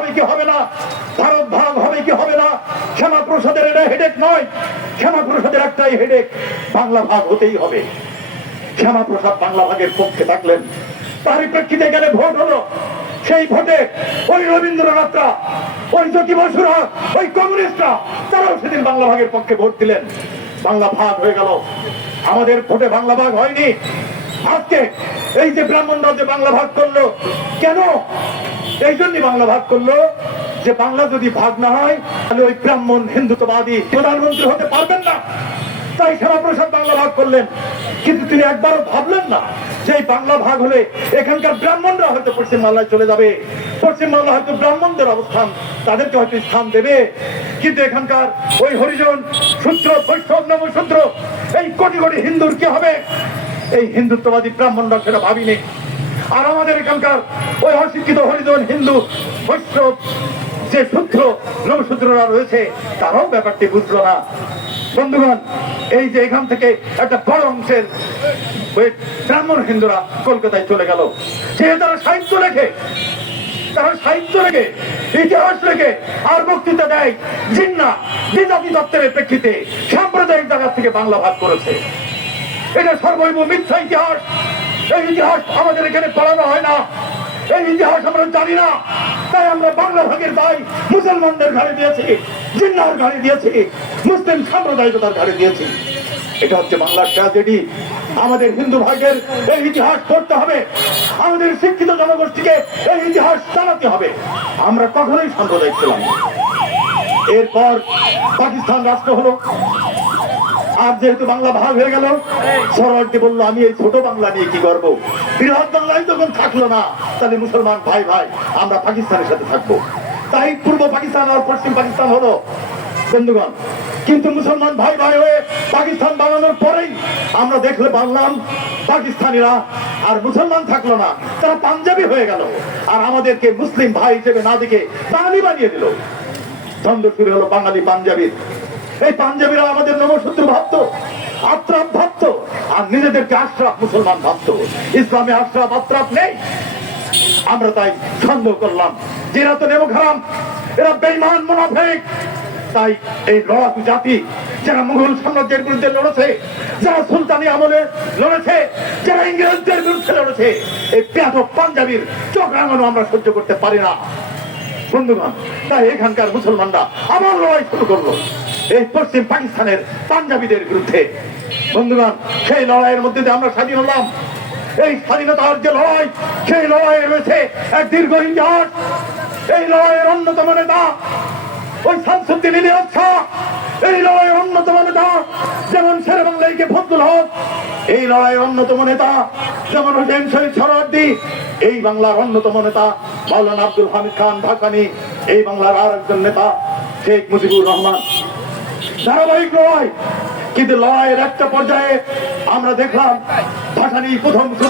হবে কি হবে না? ভারত ভাগ হবে কি হবে না? শ্যামা প্রসাদের এটা হেডেক নয়। শ্যামা প্রসাদের একটাই হেডেক বাংলা ভাগ হতেই হবে। শ্যামা প্রসাদ বাংলা ভাগের পক্ষে থাকলেন। তারই প্রেক্ষিতে গেলে ভোট হলো। সেই ভোটে ওই রবীন্দ্রনাথরা, ওই জ্যোতি বসুরা ওই কমিউনিস্টরা, তারাও সেদিন বাংলা ভাগের পক্ষে ভোট দিলেন। বাংলা ভাগ হয়ে গেল। আমাদের ভোটে বাংলা ভাগ হয়নি। আজকে এই যে ব্রাহ্মণরা যে বাংলা ভাগ করল, কেন এই জন্যই বাংলা ভাগ করল যে বাংলা যদি ভাগ না হয়, তাহলে ওই ব্রাহ্মণ হিন্দুত্ববাদী প্রধানমন্ত্রী হতে পারবেন না। তাই শ্যামাপ্রসাদ বাংলা ভাগ করলেন। কিন্তু তিনি একবারও ভাবলেন না যে বাংলা ভাগ হলে এখানকার ব্রাহ্মণরা হয়তো পশ্চিম বাংলায় চলে যাবে। পশ্চিম বাংলা হয়তো ব্রাহ্মণদের অবস্থান তাদেরকে হয়তো স্থান দেবে। কিন্তু এখানকার ওই হরিজন সূত্র, বৈষ্ণব নবসূত্র এই কোটি কোটি হিন্দুর কি হবে? এই হিন্দুত্ববাদী ব্রাহ্মণরা সেটা ভাবিনি। আর আমাদের এখানকার ওই অশিক্ষিত হরিজন হিন্দু বৈষ্ণব, যে সূত্র নবসূত্ররা রয়েছে, তারাও ব্যাপারটি বুঝলো না। বন্ধুগণ, এই যে এখান থেকে একটা বড় অংশের ব্রাহ্মণ হিন্দুরা কলকাতায় চলে গেল। সে তারা সাহিত্য লেখে, তারা সাহিত্য লেখে, ইতিহাস লেখে, আর বক্তৃতা দেয়, জিন্না, দ্বিজাতি দপ্তরের প্রেক্ষিতে, সাম্প্রদায়িক জায়গা থেকে বাংলা ভাগ করেছে। এটা সর্বৈব মিথ্যা ইতিহাস। এই ইতিহাস আমাদের এখানে পড়ানো হয় না। এই ইতিহাস আমরা জানি না। তাই আমরা বাংলা ভাগের দায় মুসলমানদের ঘাড়ে দিয়েছি জিন্নার ঘাড়ে দিয়েছি, মুসলিম সাম্প্রদায়িকতার ঘাড়ে দিয়েছি। এটা হচ্ছে বাংলার ট্র্যাজেডি। আমাদের হিন্দু ভাইদের এই ইতিহাস পড়তে হবে। আমাদের শিক্ষিত জনগোষ্ঠীকে এই ইতিহাস জানাতে হবে। আমরা কখনোই সাম্প্রদায়িক ছিলাম এরপর পাকিস্তান রাষ্ট্র হলো। আর যেহেতু বাংলা ভাগ হয়ে গেল সরওয়ার্দী বলল, আমি এই ছোট বাংলা নিয়ে কি করব? বৃহৎ বাংলায় যখন থাকল না। তাহলে মুসলমান, ভাই ভাই, আমরা পাকিস্তানের সাথে থাকব। তাই পূর্ব পাকিস্তান আর পশ্চিম পাকিস্তান হলো বন্ধুগণ। কিন্তু মুসলমান, ভাই ভাই হয়ে পাকিস্তান বানানোর পরেই আমরা দেখলে পারলাম পাকিস্তানিরা। আর মুসলমান থাকল না, তারা পাঞ্জাবি হয়ে গেল। আর আমাদেরকে মুসলিম ভাই হিসেবে না দেখে বাঙালি বানিয়ে দিল। দ্বন্দ্ব শুরু হলো বাঙালি পাঞ্জাবির। এই পাঞ্জাবিরা আমাদের নবশত্রু ভাবত, আত্রাপ ভাবত, আর নিজেদেরকে আশরাফ মুসলমান ভাবত। ইসলামে আশরাফ, আত্রাপ নেই। আমরা তাই সন্দেহ করলাম। যে এরা তো নেব খারাম এরা বেইমান মুনাফেক। তাই এই লড়াকু জাতি, যারা মুঘল সাম্রাজ্যের বিরুদ্ধে লড়েছে, যারা সুলতানি আমলে লড়েছে, যারা ইংরেজদের বিরুদ্ধে লড়েছে, এই পেয়াদক পাঞ্জাবির চোখ রাঙানো আমরা সহ্য করতে পারি না। বন্ধুগণ, তাই এখানকার মুসলমানরা আবার লড়াই শুরু করল। এই পশ্চিম পাকিস্তানের পাঞ্জাবিদের বিরুদ্ধে। বন্ধুগণ, সেই লড়াইয়ের মধ্যে দিয়ে আমরা স্বাধীন হলাম। এই স্বাধীনতার যে লড়াই, সেই লড়াইয়ে রয়েছে এক দীর্ঘ ইতিহাস। এই লড়াইয়ের অন্যতম নেতা ওই শামসুদ্দিন ইলিয়াস এই লড়াইয়ের অন্যতম নেতা যেমন শেরে বাংলাইকে ফজলুল হক। এই লড়াইয়ের অন্যতম নেতা যেমন হোসেন শহীদ সরওয়ার্দী এই বাংলার অন্যতম নেতা মাওলানা আব্দুল হামিদ খান ঢাকানি। এই বাংলার আর একজন নেতা, শেখ মুজিবুর রহমান। ধারাবাহিক লড়াই কিন্তু লড়াইয়ের একটা পর্যায়ে আমরা দেখলাম পাঠানি প্রথম